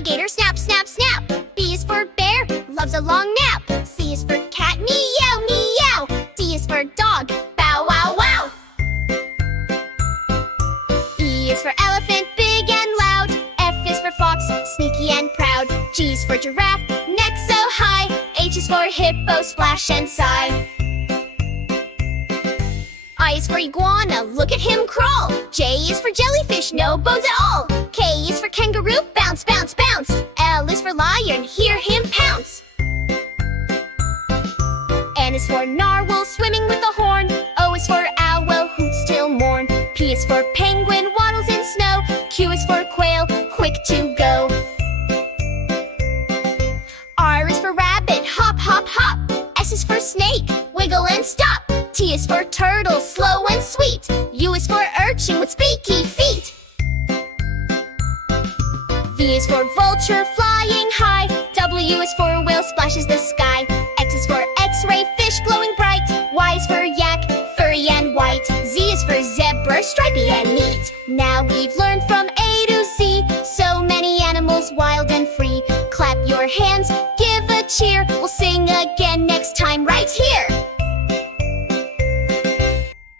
alligator, snap, snap, snap. B is for bear, loves a long nap. C is for cat, meow, meow. D is for dog, bow, wow, wow. E is for elephant, big and loud. F is for fox, sneaky and proud. G is for giraffe, neck so high. H is for hippo, splash and sigh. I is for iguana, look at him crawl. J is for jellyfish, no bones at all. K is for kangaroo, bounce, bounce, bounce. L is for lion, hear him pounce. N is for narwhal, swimming with a horn. O is for owl, hoots till morn. P is for penguin, waddles in snow. Q is for quail, quick to go. R is for rabbit, hop, hop, hop. S is for snake, wiggle and stop. T is for turtle, slow and sweet. U is for urchin with speaky feet. V is for vulture, flying high. W is for whale, splashes the sky. X is for x-ray, fish glowing bright. Y is for yak, furry and white. Z is for zebra, stripy and neat. Now we've learned from A to Z, so many animals wild and free. Clap your hands, give a cheer. We'll sing again next time right here.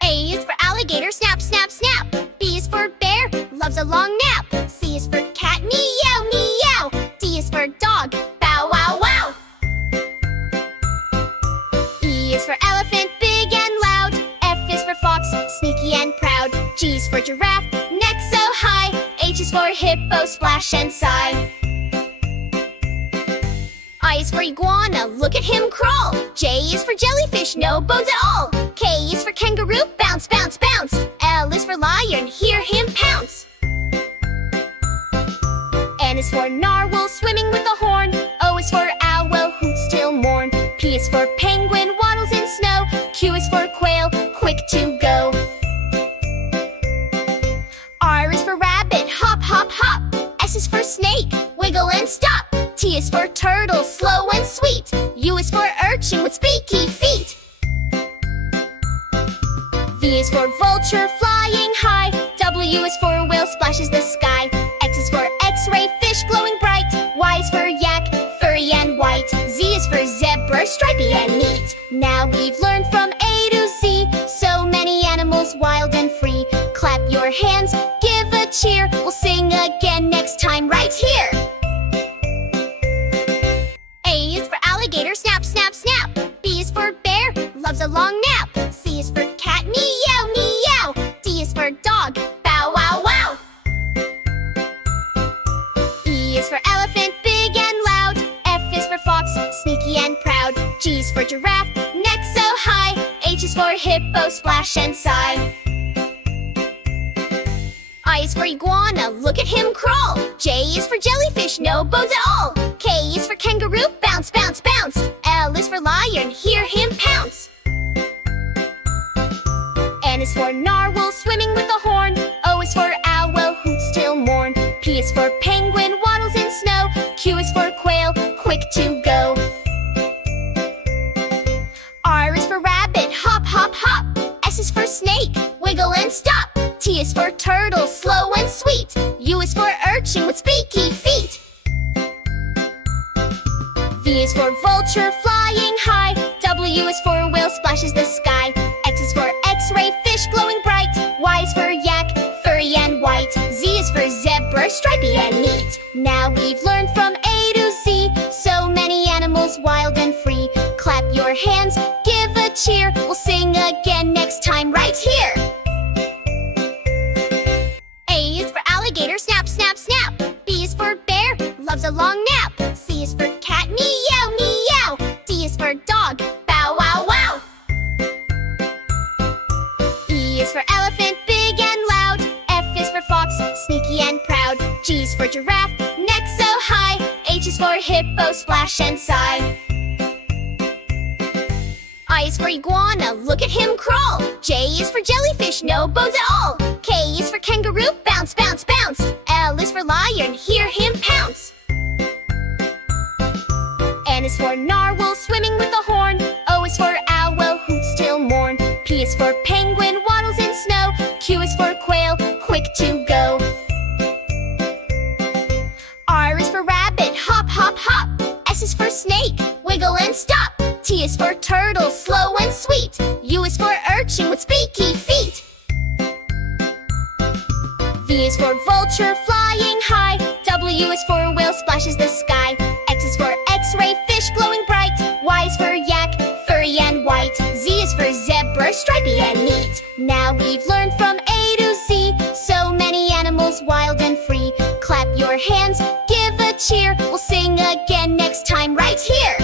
A is for alligator, snap, snap, snap. B is for bear, loves a long nap. C is for cat, meow, meow. D is for dog, bow, wow, wow. E is for elephant, big and loud. F is for fox, sneaky and proud. G is for giraffe, neck so high. H is for hippo, splash and sigh. I is for iguana, look at him crawl. J is for jellyfish, no bones at all. K is for kangaroo, bounce, bounce, bounce. L is for lion, hear him pounce. N is for narwhal, swimming with a horn. O is for owl, hoots till morn. P is for penguin, waddles in snow. Q is for quail, quick to go. R is for rabbit, hop, hop, hop. S is for snake, wiggle and stop. T is for turtle, slow and sweet. U is for urchin with speaky feet. V is for vulture, flying high. W is for whale, splashes the sky. X is for x-ray, fish glowing bright. Y is for yak, furry and white. Z is for zebra, stripy and neat. Now we've learned from A to Z, so many animals wild and free. Clap your hands, give a cheer. We'll sing again next time right here. A is for alligator, snap, snap, snap. B is for bear, loves a long nap. C is for cat, meow, meow. D is for dog, bow, wow, wow. E is for elephant, big and loud. F is for fox, sneaky and proud. G is for giraffe, neck so high. H is for hippo, splash and sigh. I is for iguana, look at him crawl. J is for jellyfish, no bones at all. K is for kangaroo, bounce, bounce, bounce. L is for lion, hear him pounce. N is for narwhal, swimming with a horn. O is for owl, hoots till morn. P is for penguin, waddles in snow. Q is for quail, quick to go. R is for rabbit, hop, hop, hop. S is for snake, wiggle and stop. T is for turtle, slow and sweet. U is for urchin with speaky feet. V is for vulture, flying high. W is for whale, splashes the sky. X is for x-ray, fish glowing bright. Y is for yak, furry and white. Z is for zebra, stripy and neat. Now we've learned from A to Z, so many animals wild and free. Clap your hands, give a cheer. We'll sing again next time right here. A is for alligator, snap, snap, snap. B is for bear, loves a long nap. C is for cat, meow, meow. D is for dog, bow, wow, wow. E is for elephant, big and loud. F is for fox, sneaky and proud. G is for giraffe, neck so high. H is for hippo, splash and sigh. I is for iguana, look at him crawl. J is for jellyfish, no bones at all. K is for kangaroo, bounce, bounce, bounce. L is for lion, hear him pounce. N is for narwhal, swimming with a horn. O is for owl, hoots till morn. P is for penguin, waddles in snow. Q is for quail, quick to go. R is for rabbit, snake, wiggle and stop. T is for turtle, slow and sweet. U is for urchin with spiky feet. V is for vulture, flying high. W is for whale, splashes the sky. X is for X-ray fish, glowing bright. Y is for yak, furry and white. Z is for zebra, stripy and neat. Now we've learned from A to Z, so many animals wild and free. Clap your hands, give a cheer. We'll sing again next time right here.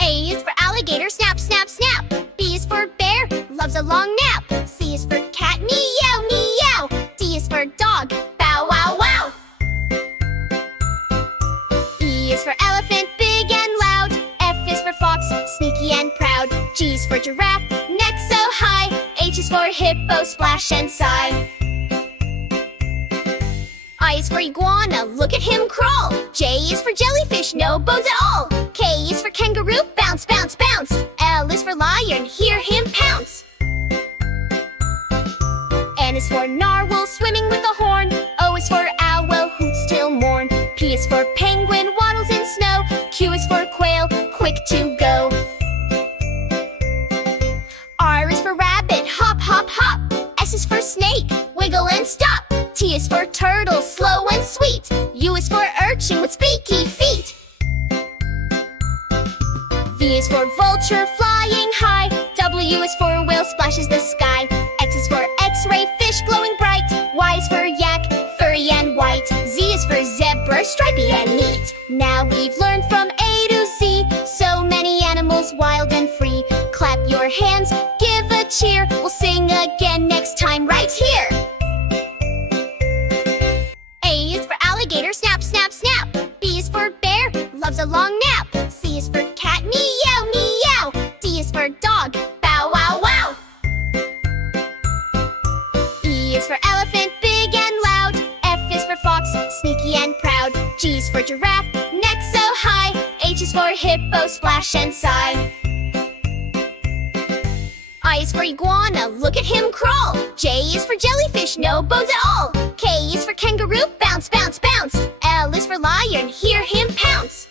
A is for alligator, snap, snap, snap. B is for bear, loves a long nap. C is for cat, meow, meow. D is for dog, bow, wow, wow. E is for elephant, big and loud. F is for fox, sneaky and proud. G is for giraffe, neck so high. H is for hippo, splash and sigh. I is for iguana, look at him crawl. J is for jellyfish, no bones at all. K is for kangaroo, bounce, bounce, bounce. L is for lion, hear him pounce. N is for narwhal, swimming with a horn. O is for owl, hoots till morn. P is for penguin, waddles in snow. Q is for quail, quick to go. R is for rabbit, hop, hop, hop. S is for snake, wiggle and stop. T is for turtle, slow and sweet. U is for urchin with spiky feet. V is for vulture, flying high. W is for whale, splashes the sky. X is for X-ray fish, glowing bright. Y is for yak, furry and white. Z is for zebra, stripy and neat. Now we've learned from A to Z, so many animals wild and free. Clap your hands, give a cheer. We'll sing again next time right here. A is for alligator, snap, snap, snap. B is for bear, loves a long nap. C is for cat, meow, meow. D is for dog, bow, wow, wow. E is for elephant, big and loud. F is for fox, sneaky and proud. G is for giraffe, neck so high. H is for hippo, splash and sigh. I is for iguana, look at him crawl. J is for jellyfish, no bones at all. K is for kangaroo, bounce, bounce, bounce. L is for lion, hear him pounce.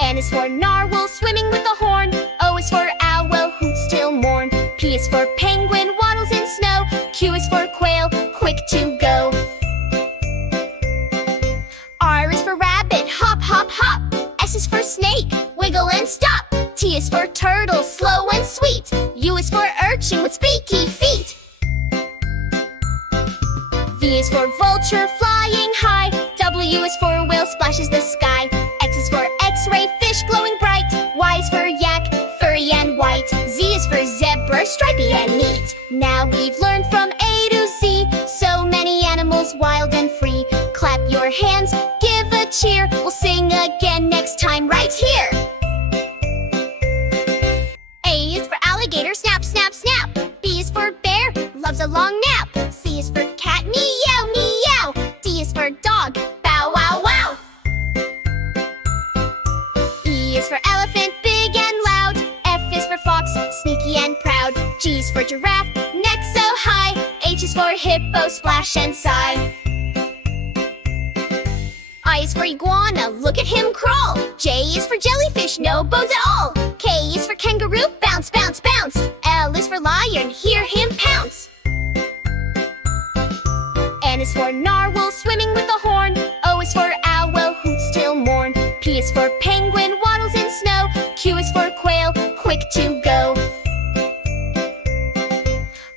N is for narwhal, swimming with a horn. O is for owl, hoots till morn. P is for penguin, waddles in snow. Q is for quail, quick to go. R is for rabbit, hop, hop, hop. S is for snake, wiggle and stop. T is for turtle, slow and sweet. U is for urchin with spiky feet. V is for vulture, flying high. W is for whale, splashes the sky. X is for X-ray fish, glowing bright. Y is for yak, furry and white. Z is for zebra, stripy and neat. Now we've learned from A to Z, so many animals wild and free. Clap your hands, give a cheer. We'll sing again next time right here. A is for alligator, snap, snap, snap. B is for bear, loves a long nap. C is for cat, meow, meow. D is for dog, bow, wow, wow. E is for elephant, big and loud. F is for fox, sneaky and proud. G is for giraffe, neck so high. H is for hippo, splash and sigh. I is for iguana, look at him crawl. J is for jellyfish, no bones at all. K is for kangaroo, bounce, bounce, bounce. L is for lion, hear him pounce. N is for narwhal, swimming with a horn. O is for owl, hoots till morn. P is for penguin, waddles in snow. Q is for quail, quick to go.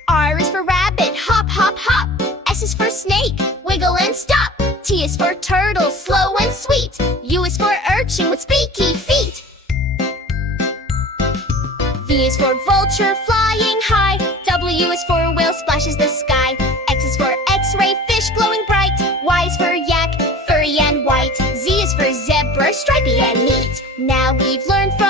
R is for rabbit, hop, hop, hop. S is for snake, wiggle and stop. T is for turtle, slow and sweet. U is for urchin with spiky feet. V is for vulture, flying high. W is for whale, splashes the sky. X is for X-ray fish, glowing bright. Y is for yak, furry and white. Z is for zebra, stripy and neat. Now we've learned from